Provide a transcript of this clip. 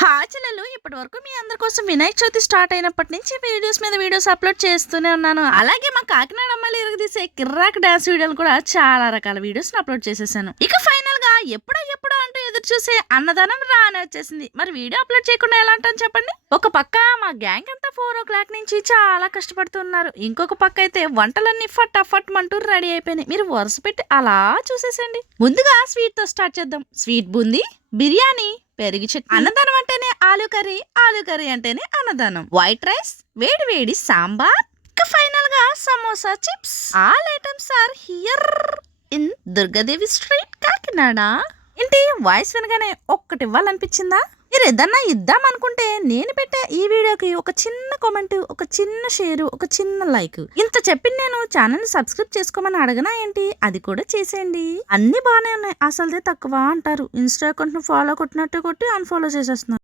హా ఇప్పటి వరకు మీ అందరి కోసం వినాయక చవితి స్టార్ట్ అయినప్పటి నుంచి వీడియోస్ మీద వీడియోస్ అప్లోడ్ చేస్తూనే ఉన్నాను. అలాగే మా కాకినాడ అమ్మాయిలు ఎరగదీసే కిర్రాక్ డాన్స్ వీడియోలు కూడా చాలా రకాల వీడియోస్ అప్లోడ్ చేసేసాను. ఇక ఫైనల్గా ఎప్పుడో ఎప్పుడో అంటూ ఎదురు చూసే అన్నదానం రాని వచ్చేసింది. మరి వీడియో అప్లోడ్ చేయకుండా ఎలా అంటాను చెప్పండి? ఒక పక్క మా గ్యాంగ్ అంతా ఫోర్ ఓ క్లాక్ నుంచి చాలా కష్టపడుతున్నారు. ఇంకొక పక్క అయితే వంటలన్నీ ఫట్ ఫట్ అంటూ రెడీ అయిపోయినాయి. మీరు వరుస పెట్టి అలా చూసేసండి ముందుగా స్వీట్తో స్టార్ట్ చేద్దాం. స్వీట్ బూందీ బిర్యానీ పెరుగు చెట్టు అన్నదానం ఆలు కర్రీ ఆలు కర్రీ అంటేనే అన్నదానం. వైట్ రైస్ వేడి వేడి సాంబార్ ఫైనల్గా samosa chips. All items are here in Durgadevi street Kakinada. ఏంటి? వాయిస్ వినగానే ఒక్కటి ఇవ్వాలనిపించిందా? మీరు ఏదన్నా ఇద్దాం అనుకుంటే నేను పెట్టే ఈ వీడియోకి ఒక చిన్న కామెంట్ ఒక చిన్న షేర్ ఒక చిన్న లైక్ ఇంత చెప్పి నేను ఛానల్ సబ్స్క్రైబ్ చేసుకోమని అడగనా ఏంటి? అది కూడా చేసేయండి. అన్ని బాగానే ఉన్నాయి. అసలుదే తక్కువ అంటారు. ఇన్స్టా అకౌంట్ను ఫాలో కొట్టినట్టు కొట్టి అన్ఫాలో చేసేస్తున్నారు.